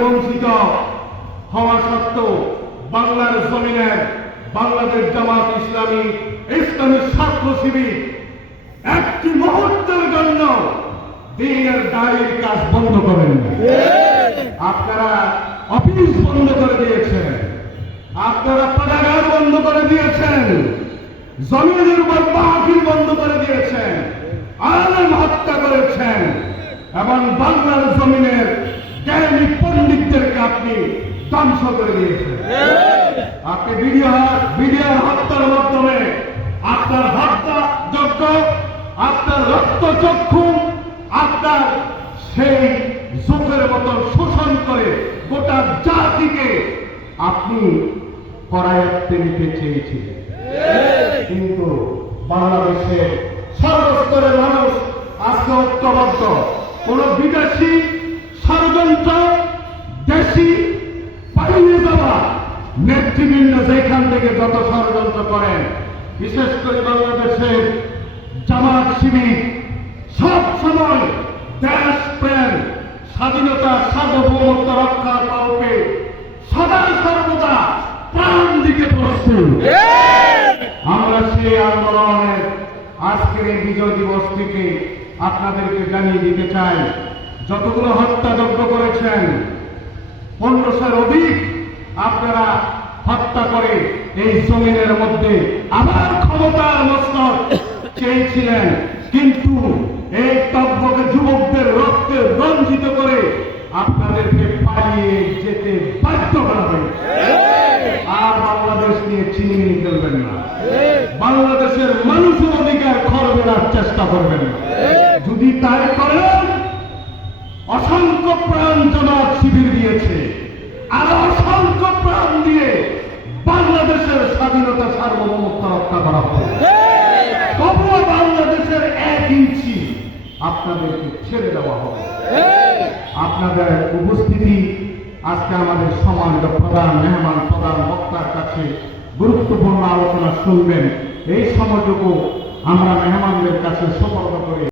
বঞ্চিত হওয়া সত্ত্বেও বাংলার জমিনের বাংলাদেশ জামাত ইসলামী ইসলামী ছাত্র শিবির একটি মুহূর্তের জন্য দিনের দাঁড়ির কাজ বন্ধ করেন। আপনারা অফিস বন্ধ করে দিয়েছেন, আপনারা পাঠাগার বন্ধ করে দিয়েছেন, জমিনের উপর মাহফিল বন্ধ করে দিয়েছেন, আলেম হত্যা করেছেন এবং বাংলার জমিনের জ্ঞানী পণ্ডিতদেরকে আপনি ধ্বংস করে দিয়েছেন। আপনি বিডিআর হত্যার মাধ্যমে আপনার হত্যা যজ্ঞ, আপনার রক্তচক্ষু, আপনার সেই যুগের মতো শোষণ করে গোটা জাতিকে আপনি করায়ত্তে নিতে চেয়েছিলেন। কিন্তু বাংলাদেশের সর্বস্তরের মানুষ আজকে ঐক্যবদ্ধ। কোন বিদেশি ষড়যন্ত্র, দেশি পালিয়ে যাওয়া নেতৃবৃন্দ যেখান থেকে যত ষড়যন্ত্র করেন, বিশেষ করে বাংলাদেশের জামাত শিবির সব সময় দেশ প্রেম, স্বাধীনতা, সার্বভৌমত্ব রক্ষার কল্পে সদা সর্বদা প্রাণ দিতে প্রস্তুত। আমরা সেই আন্দোলনের আজকের এই বিজয় দিবস থেকে আপনাদেরকে জানিয়ে দিতে চাই, যতগুলো হত্যাযজ্ঞ করেছেন 1500-এর অধিক আপনারা হত্যা করে এই জমিনের মধ্যে আবার ক্ষমতার মস্তক চেয়েছিলেন, কিন্তু এই তব্বকে যুবকদের রক্তে রঞ্জিত করে আপনাদেরকে পালিয়ে যেতে বাধ্য করা হয়েছে। আর বাংলাদেশ নিয়ে ছিনিমিনি খেলবেন না, বাংলাদেশের মানুষের অধিকার খর্বের চেষ্টা করবেন না। যদি তাই করেন, অসংখ্য প্রাণ জামাত শিবির দিয়েছে, আর অসংখ্য প্রাণ দিয়ে বাংলাদেশের স্বাধীনতা, সার্বভৌমত্ব রক্ষা করা হবে। তবুও বাংলাদেশের 1 ইঞ্চি আপনাদেরকে ছেড়ে দেওয়া হবে। আপনাদের উপস্থিতি আজকে আমাদের সমাজের প্রধান মেহমান, প্রধান বক্তার কাছে গুরুত্বপূর্ণ আলোচনা শুনবেন। এই সময়টুকু আমরা মেহমানদের কাছে সুপর্দ করে